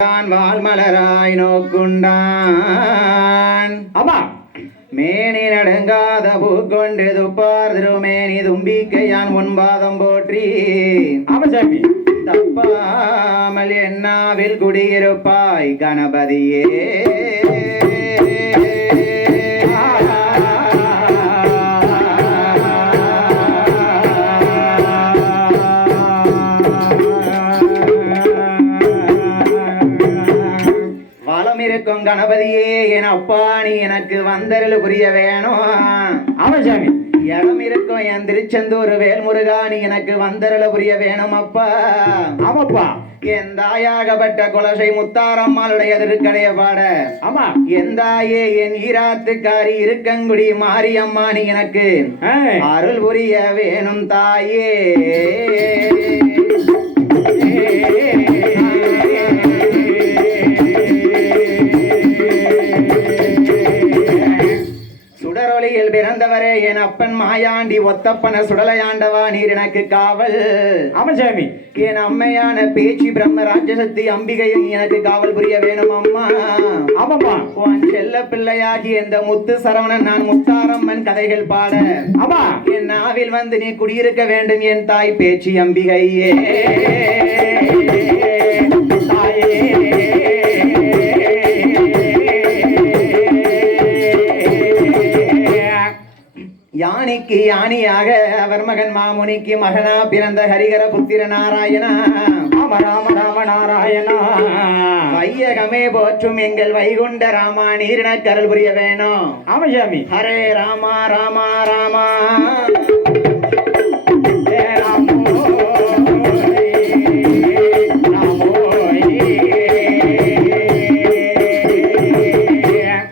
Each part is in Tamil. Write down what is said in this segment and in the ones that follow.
வால்மலராய் நோக்குண்டான் ஆமா மேனி நடுங்காத பூக்கொண்டு துப்பார் திருமேனி தும்பிக்கையான் உன்பாதம் போற்றி ஆமசாமி தப்பாமல் என்னாவில் குடியிருப்பாய் கணபதியே இருக்கும் கணபதியே என் அப்பா நீ எனக்கு வந்தருள் புரிய வேணும் ஆமசாமி இடம் இருக்கும் என் திருச்செந்தூர் வேல்முருகா நீ எனக்கு வந்தருள் புரிய வேணும் அப்பா ஆமாப்பா என் தாயாகப்பட்ட குலசை முத்தாரம்மாளுடைய திருக்கடைய பாட ஆமா என் தாயே என் ஈராத்துக்காரி இருக்கங்குடி மாரியம்மா நீ எனக்கு அருள் புரிய வேணும் தாயே சுடரொலியில் பிறந்தவரே என் அப்பன் மாயாண்டி ஒத்தப்பன சுடலையாண்டவா நீர் எனக்கு காவல் ஆமசாமி என் அம்மையான பேச்சு பிரம்ம ராஜசக்தி அம்பிகையும் எனக்கு காவல் புரிய வேணும் அம்மா ஆமாப்பா உன் செல்ல பிள்ளையாகி இந்த முத்து சரவணன் நான் முத்தாரம்மன் கதைகள் பாட ஆமா என் நாவில் வந்து நீ குடியிருக்க வேண்டும் என் தாய் பேச்சு அம்பிகையே தாயே யானிக்கு யானியாக அவர் மகன் மாமுனிக்கு மகனா பிறந்த ஹரிகர புத்திர நாராயணா ராம ராம ராம நாராயணா வையகமே போற்றும் எங்கள் வைகுண்ட ராமா நீரின கருள் புரிய வேணும் ஆமசாமி ஹரே ராமா ராமா ராமா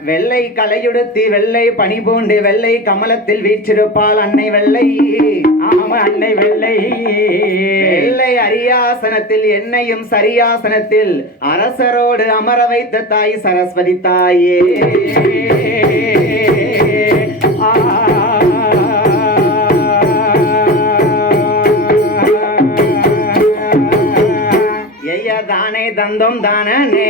வெள்ளை கலையுடுத்தி வெள்ளை பனி பூண்டு வெள்ளை கமலத்தில் வீற்றிருப்பாள் அன்னை வெள்ளை ஆமா அன்னை வெள்ளை வெள்ளை அரியாசனத்தில் என்னையும் சரியாசனத்தில் அரசரோடு அமர வைத்த தாய் சரஸ்வதி தாயே ஐயா தானே தந்தோம் தானே தானே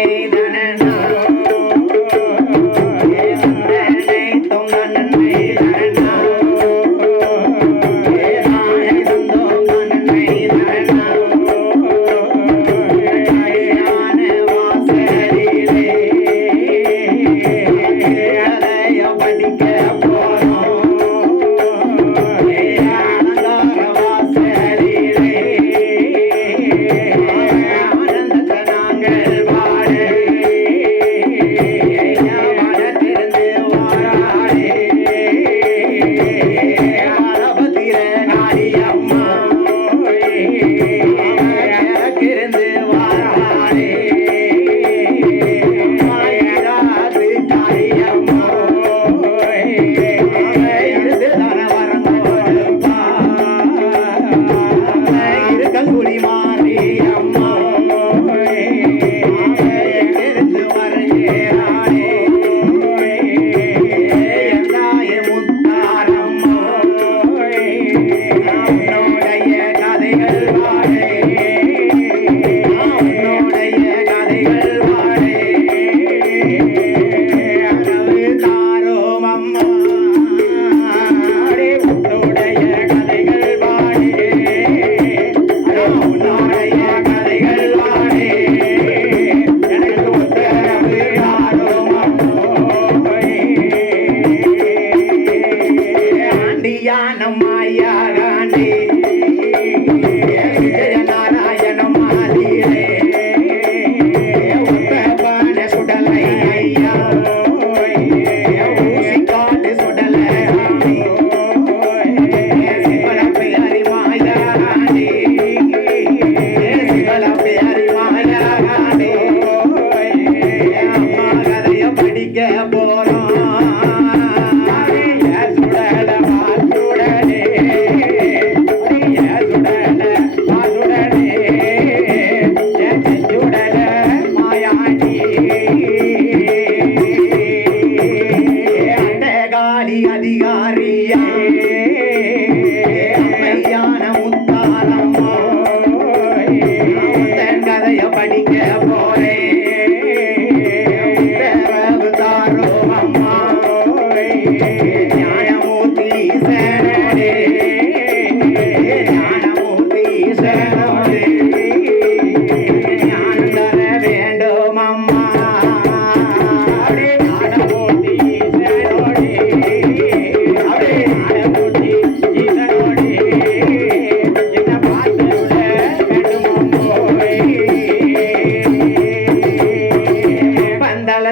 கதைகள்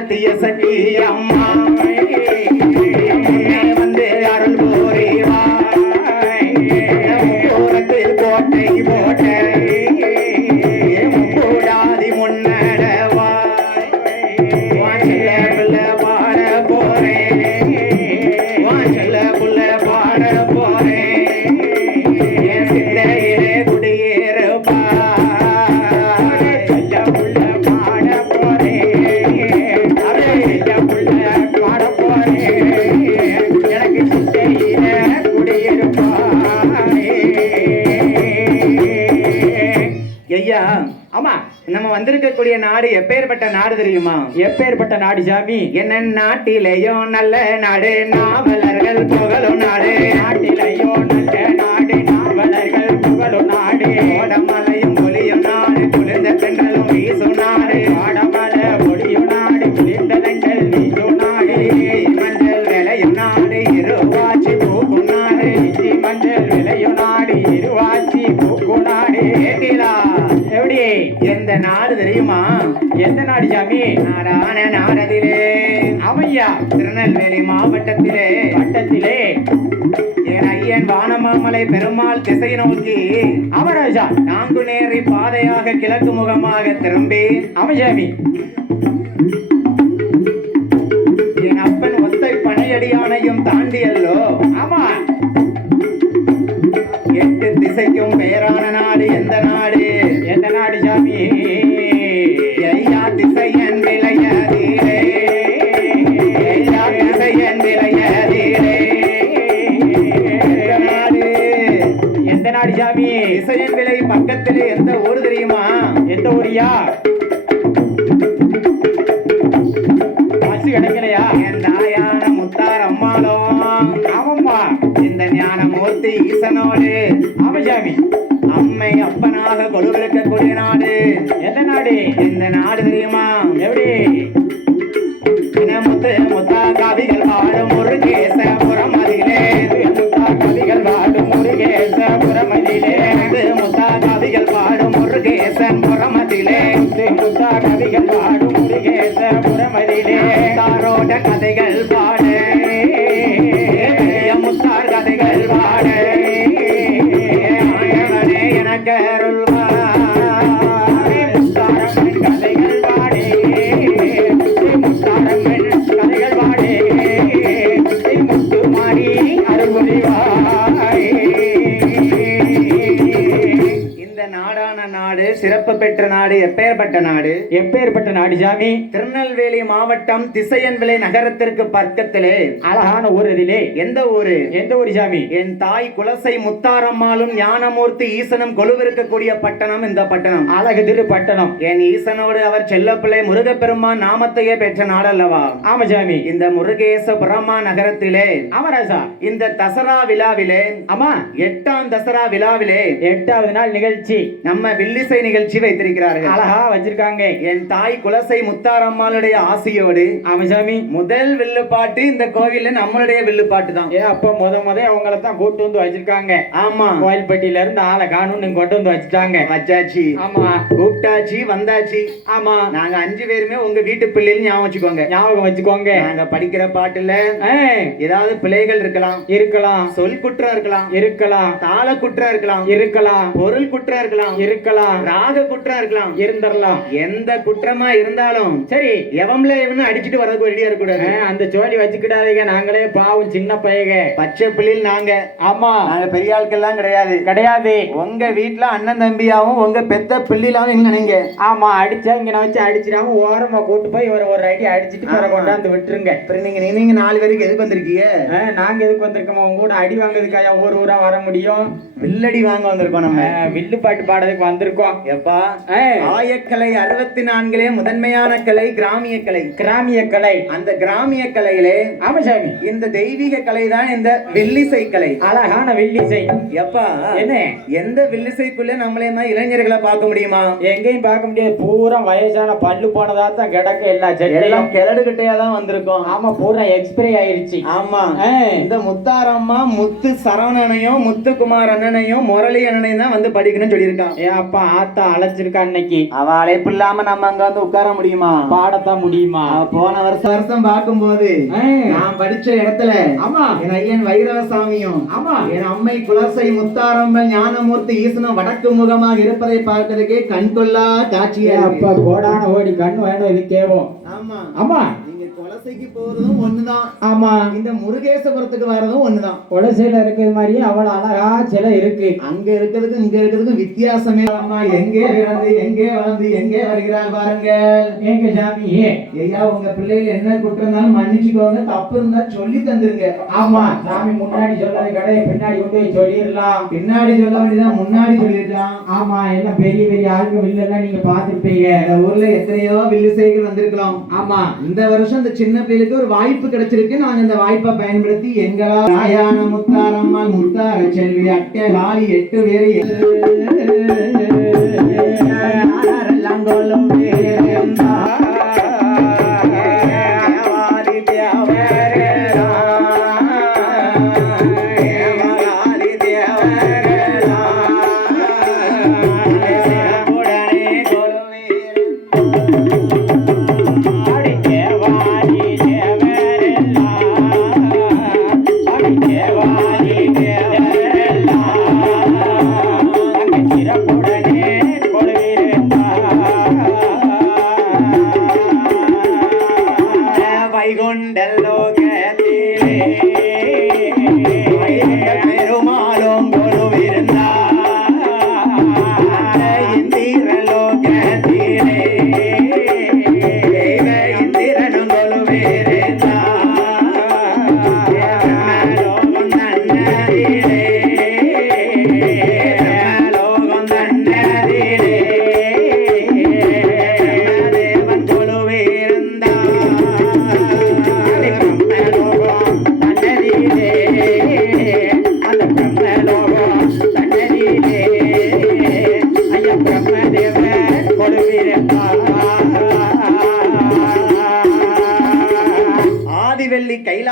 தீய சக்தி அம்மா வந்து அருள் புரிவாய் முக்கூரத்தில் கோட்டை போட்ட முக்கூடாதி முன்னடவாய் வாசல்ல புள்ள பாட போறேன் வாசல்ல புள்ள பாட போறேன் என் சிந்தையிலே குடியேறுப்பாய் ஐயா ஆமா நம்ம வந்திருக்கக்கூடிய நாடு எப்பேற்பட்ட நாடு தெரியுமா? எப்பேற்பட்ட நாடு சாமி? என்ன நாட்டிலேயும் நல்ல நாடு நாவலர்கள் புகழும் நாடு நாட்டிலேயும் நல்ல நாடு நாவலர்கள் புகழும் நாடு கோடமலையும் பொலியும் நாடு குளிர்ந்த தென்றலும் வீசும் நாடு கோடமலை பொலியும் நாடு குளிர்ந்த தென்றல் வீசும் நாடு மஞ்சள் விளையும் நாடு இருவாச்சி பூக்கும் நாடு மஞ்சள் விளையும் நாடு இருவாச்சி பூக்கும் நாடு கேட்டீங்களா? எப்படி எந்த நாடு தெரியுமா? எந்த நாடு சாமி? நாடான நாடதிலே அவையா திருநெல்வேலி மாவட்டத்திலே வட்டத்திலே என் ஐயன் வானமாமலை பெருமாள் திசை நோக்கி அமராஜா நாங்குநேரி பாதையாக கிழக்கு முகமாக திரும்பி அமைசாமி என் அப்பன் ஒத்தை பணியடியானையும் தாண்டியல்லோ ஆமா 8 திசைக்கும் பேரான நாடு எந்த நாடு? எந்த நாடு சாமி? ஐயா திசையன் விளையதிலே ஐயா திசையன் விளையதிலே எந்த நாடு? எந்த நாடு சாமி? திசையன் விலை பக்கத்திலே எந்த ஊர் தெரியுமா? எந்த ஊரியா? பஸ் கிடைக்கலையா? என் தாயான முத்தார் அம்மாளும் ஆமாம்மா இந்த ஞானமூர்த்தி ஈசனோடு ஆமசாமி அம்மை அப்பனாக கொலுவிருக்கக்கூடிய நாடு எந்த நாடு? இந்த நாடு தெரியுமா? எப்படி? முத்து முத்தா கவிகள் வாழும் முருகேசபுரம் அதிலே முத்தா கவிகள் வாடும் முருகேசபுரம் அதிலே முத்தா கவிகள் வாழும் முருகேசன் புறமதிலே முத்தா கவிகள் வாடும் முருகேசபுரம் அதிலே தாரோட கதைகள் பாடு முத்தார் கதைகள் பாடு ஆயவனே எனக்கு அருள்வாய் முத்தாரம்மன் கதைகள் பாடே முத்தாரம்மன் கதைகள் பாடே முத்து மாறி அருள்வாய். இந்த நாடான நாடு சிறப்பு பெற்ற நாடு எப்பேற்பட்ட நாடு? எப்பேற்பட்ட நாடு சாமி? திருநெல்வேலி மாவட்டம் திசையன்விளை நகரத்திற்கு பக்கத்திலே அழகான ஊர் இதிலே எந்த ஊரு? எந்த ஊர் சாமி? என் தாய் குலசை முத்தாரம்மாளும் ஞானமூர்த்தி ஈசனும் கொலுவிருக்கக்கூடிய பட்டணம் இந்த பட்டணம். அழகு திரு பட்டணம். என் ஈசனோடு அவர் செல்லப்பிள்ளை முருகப்பெருமான் நாமத்தையே பெற்ற நாடல்லவா? ஆமா சாமி. இந்த முருகேசபுரமா நகரத்திலே ஆமராசா இந்த தசரா விழாவிலே ஆமா 8ஆம் தசரா விழாவிலே 8வது நாள் நிகழ்ச்சி நம்ம வில்லிசை நிகழ்ச்சி வைத்திருக்கிறார்கள். அழகா வச்சிருக்காங்க. என் தாய் குலசை முத்தாரம்மாளுடைய ஆசையோடு ஆமா சாமி முதல் வில்லுப்பாட்டு இந்த கோவில்ல நம்மளுடைய வில்லுப்பாட்டு தான். அப்ப முத அவங்கள தான் கூட்டு வந்து வச்சிருக்காங்க. ஆமா கோயில்பட்டியில இருந்து ஆளை காணும்னு கொண்டு வந்து வச்சுட்டாங்க. வச்சாச்சு. ஆமா கூப்பிட்டாச்சு வந்தாச்சு. ஆமா நாங்க 5 பேருமே உங்க வீட்டு பிள்ளைகள் ஞாபகம் வச்சுக்கோங்க. ஞாபகம் வச்சுக்கோங்க. நாங்க படிக்கிற பாட்டுல ஏதாவது பிழைகள் இருக்கலாம், இருக்கலாம், சொல் குற்றம் இருக்கலாம், இருக்கலாம், தாள குற்றம் இருக்கலாம், இருக்கலாம், பொருள் குற்றம் இருக்கலாம், இருக்கலாம், ராக குற்றம் இருக்கலாம், இருந்தரலாம். எந்த குற்றமா இருந்தாலும் சரி எவம்ல எவனு அடிச்சிட்டு வரதுக்கு ரெடியா இருக்க கூடாது. அந்த ஜோலி வச்சுக்கிட்டாதீங்க. நாங்களே பாவம் சின்ன பையக பச்சை பிள்ளைகள் நாங்க. ஆமா நாங்க பெரிய ஆட்கள்லாம் கிடையாது. கிடையாது. உங்க வீட்டுல அண்ணன் தம்பியாவும் உங்க பெத்த பிள்ளைலாவும் நினைங்க. ஆமா அடிச்சா இங்க வச்சு அடிச்சிடாம ஓரமா கூட்டு போய் ஒரு அடி அடிச்சிட்டு பிற கொண்டாந்து விட்டுருங்க. நீங்க 4 பேருக்கு எதுக்கு வந்திருக்கீங்க? நாங்க எதுக்கு வந்திருக்கோம்? உங்க கூட அடி வாங்குறதுக்காயா ஊர் ஊரா வர முடியும்? வில்லடி வாங்க வந்திருக்கோம். நம்ம வில்லு பாட்டு பாடுறதுக்கு வந்திருக்கோம். எப்பா ஆயக்கலை 64 முதன்மையான கலை கிராமிய கலை. கிராமிய கலை. அந்த கிராமிய கலையிலே ஆமசாமி இந்த தெய்வீக கலை தான் இந்த வில்லிசை கலை. அழகான வில்லிசை. எப்பா என்ன எந்த வில்லிசைக்குள்ள நம்மளே மாதிரி இளைஞர்களை பார்க்க முடியுமா? எங்கேயும் பார்க்க முடியாது. பூரா வயசான பல்லு போனதா தான் கிடக்க. எல்லாம் கிளடுகிட்டையா தான் வந்திருக்கோம். ஆமா பூரா எக்ஸ்பிரி ஆயிருச்சு. ஆமா இந்த முத்தாரம்மா முத்து சரவணனையும் முத்துக்குமார் அண்ணனையும் அண்ணனையும் முரளி அண்ணனையும் தான் வந்து படிக்கணும்னு சொல்லியிருக்கான். ஏ அப்பா ஆத்தா அழைச்சிருக்கா அன்னைக்கு. அவ அழைப்பு இல்லாம நம்ம அங்க வந்து உட்கார முடியுமா? பாடத்தான் முடியுமா? அவ போன வருஷம் பார்க்கும்போது நான் படிச்ச இடத்துல ஆமா என் ஐயன் வைரவசாமியும் ஆமா என் அம்மை குலசை முத்தாரம்பல் ஞானமூர்த்தி ஈசனும் வடக்கு முகமாக இருப்பதை பார்க்கறதுக்கே கண்கொள்ளா காட்சியா அப்பா கோடான ஓடி கண் வேணும் இது தேவும். ஆமா ஆமா நீங்க குலசைக்கு போறதும் ஒண்ணுதான், ஆமா இந்த முருகேசபுரத்துக்கு வர்றதும் ஒண்ணுதான். குலசையில இருக்கிற மாதிரியே அவ்வளவு அழகா சிலை இருக்கு. அங்க இருக்கிறதுக்கு இங்க இருக்கிறதுக்கும் வித்தியாசமே. அம்மா எங்கே பிறந்து எங்கே வளர்ந்து எங்கே வருகிறாள் பாருங்க. ஏங்க சாமி ஐயா உங்க பிள்ளைகள் என்ன குற்றம்னாலும் மன்னிச்சுக்கோங்க, தப்பு இருந்தா சொல்லி தந்துருங்க. ஆமா சாமி முன்னாடி சொல்லாத கடை பின்னாடி கொண்டு போய் சொல்லிடலாம். பின்னாடி சொல்ல வேண்டியதான் முன்னாடி சொல்லிடலாம். ஆமா எல்லாம் பெரிய பெரிய ஆளுங்க வில்லெல்லாம் நீங்க பாத்துருப்பீங்க. இந்த ஊர்ல எத்தனையோ வில்லு செய்கள் வந்திருக்கலாம். ஆமா இந்த வருஷம் இந்த சின்ன பிள்ளைகளுக்கு ஒரு வாய்ப்பு கிடைச்சிருக்கு. நாங்க இந்த வாய்ப்பை பயன்படுத்தி எங்களா ராயான முத்தாரம்மாள் முத்தார செல்வி அட்டை வாலி 8 பேரு வைகுண்டல்லோக